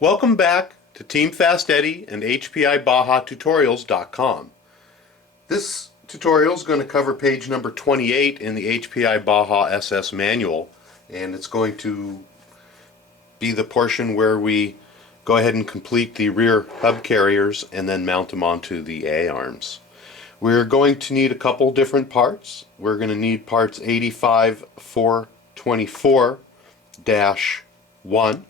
Welcome back to Team Fast Eddy and HPI Baja Tutorials.com. This tutorial is going to cover page number 28 in the HPI Baja SS manual, and it's going to be the portion where we go ahead and complete the rear hub carriers and then mount them onto the A-arms. We're going to need a couple different parts. We're going to need parts 85424-1,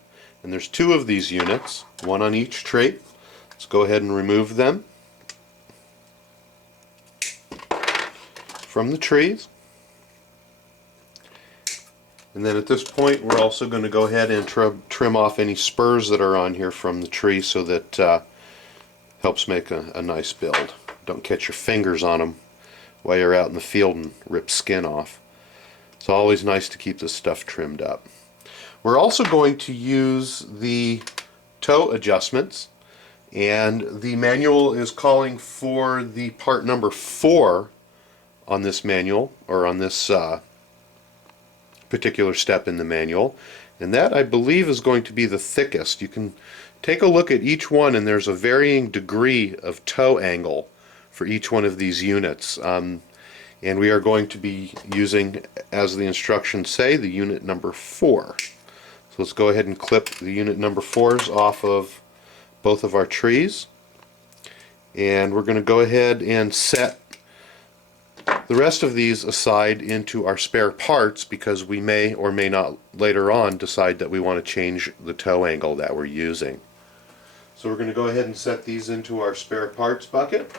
and there's two of these units, one on each tree. Let's go ahead and remove them from the trees. And then at this point we're also going to go ahead and trim off any spurs that are on here from the tree, so that helps make a nice build. Don't catch your fingers on them while you're out in the field and rip skin off. It's always nice to keep this stuff trimmed up. We're also going to use the toe adjustments, and the manual is calling for the part number 4 on this manual, or on this particular step in the manual, and that I believe is going to be the thickest. You can take a look at each one, and there's a varying degree of toe angle for each one of these units, and we are going to be using, as the instructions say, the unit number 4. So let's go ahead and clip the unit number 4s off of both of our trees, and we're going to go ahead and set the rest of these aside into our spare parts, because we may or may not later on decide that we want to change the toe angle that we're using. So we're going to go ahead and set these into our spare parts bucket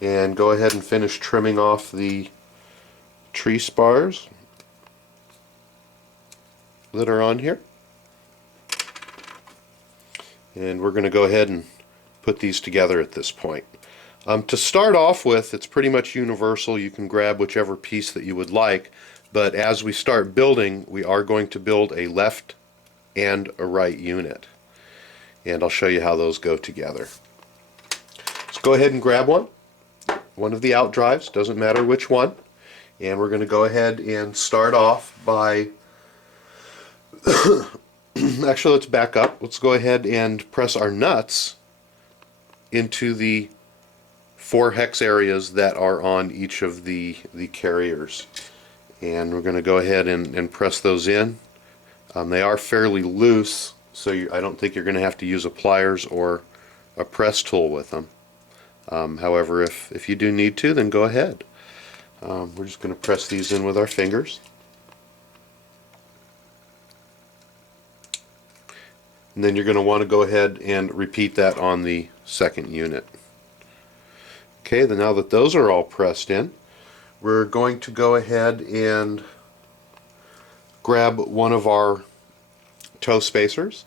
and go ahead and finish trimming off the tree spars that are on here. And we're going to go ahead and put these together at this point. To start off with, it's pretty much universal. You can grab whichever piece that you would like, but as we start building, we are going to build a left and a right unit, and I'll show you how those go together. Let's go ahead and grab one of the out drives, doesn't matter which one, and we're going to go ahead and start off by actually, let's back up. Let's go ahead and press our nuts into the 4 hex areas that are on each of the carriers, and we're going to go ahead and press those in. They are fairly loose, so I don't think you're going to have to use a pliers or a press tool with them. However, if you do need to, then go ahead. We're just going to press these in with our fingers. And then you're going to want to go ahead and repeat that on the second unit. Okay, then now that those are all pressed in, we're going to go ahead and grab one of our toe spacers,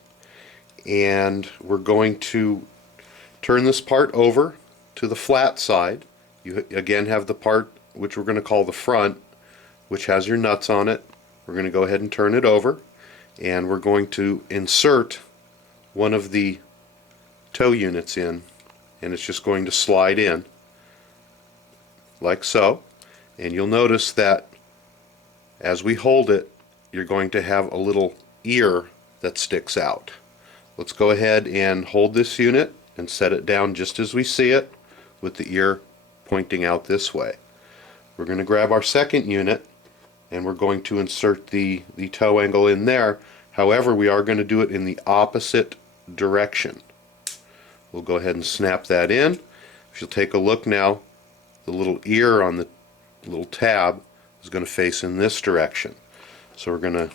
and we're going to turn this part over to the flat side. You again have the part which we're going to call the front, which has your nuts on it. We're going to go ahead and turn it over, and we're going to insert one of the toe units in, and it's just going to slide in like so. And you'll notice that as we hold it, you're going to have a little ear that sticks out. Let's go ahead and hold this unit and set it down just as we see it, with the ear pointing out this way. We're going to grab our second unit, and we're going to insert the toe angle in there. However, we are going to do it in the opposite direction. We'll go ahead and snap that in. If you'll take a look now, the little ear on the little tab is going to face in this direction. So we're going to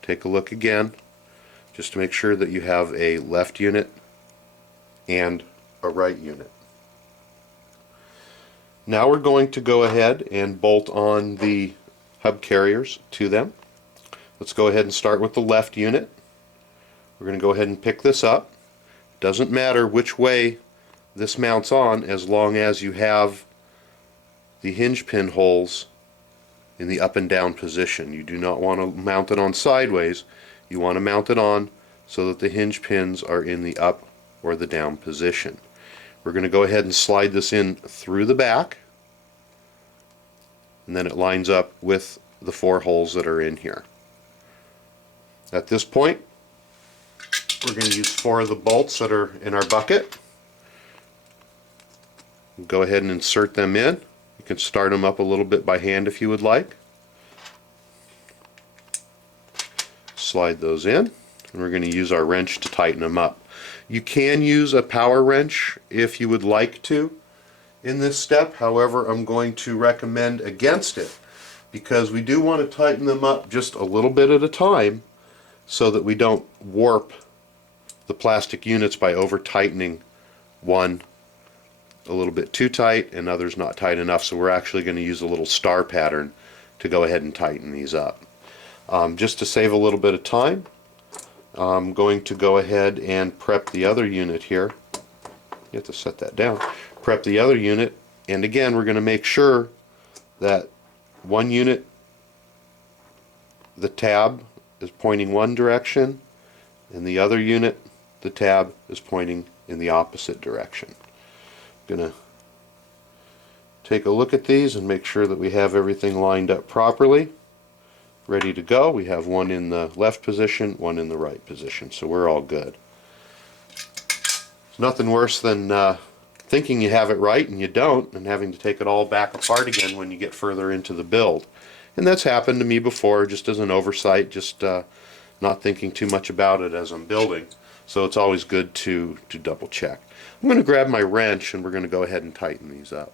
take a look again, just to make sure that you have a left unit and a right unit. Now we're going to go ahead and bolt on the hub carriers to them. Let's go ahead and start with the left unit. We're going to go ahead and pick this up. Doesn't matter which way this mounts on, as long as you have the hinge pin holes in the up and down position. You do not want to mount it on sideways. You want to mount it on so that the hinge pins are in the up or the down position. We're going to go ahead and slide this in through the back, and then it lines up with the 4 holes that are in here. At this point, We're going to use 4 of the bolts that are in our bucket. Go ahead and insert them in. You can start them up a little bit by hand if you would like. Slide those in, and we're going to use our wrench to tighten them up. You can use a power wrench if you would like to in this step. However, I'm going to recommend against it because we do want to tighten them up just a little bit at a time so that we don't warp the plastic units by over tightening one a little bit too tight and others not tight enough. So we're actually going to use a little star pattern to go ahead and tighten these up. Just to save a little bit of time, I'm going to go ahead and prep the other unit here. You have to set that down. Prep the other unit, and again we're going to make sure that one unit, the tab is pointing one direction, and the other unit, the tab is pointing in the opposite direction. I'm going to take a look at these and make sure that we have everything lined up properly. Ready to go. We have one in the left position, one in the right position, so we're all good. It's nothing worse than thinking you have it right and you don't, and having to take it all back apart again when you get further into the build. And that's happened to me before, just as an oversight, just not thinking too much about it as I'm building. So it's always good to double check. I'm going to grab my wrench and we're going to go ahead and tighten these up.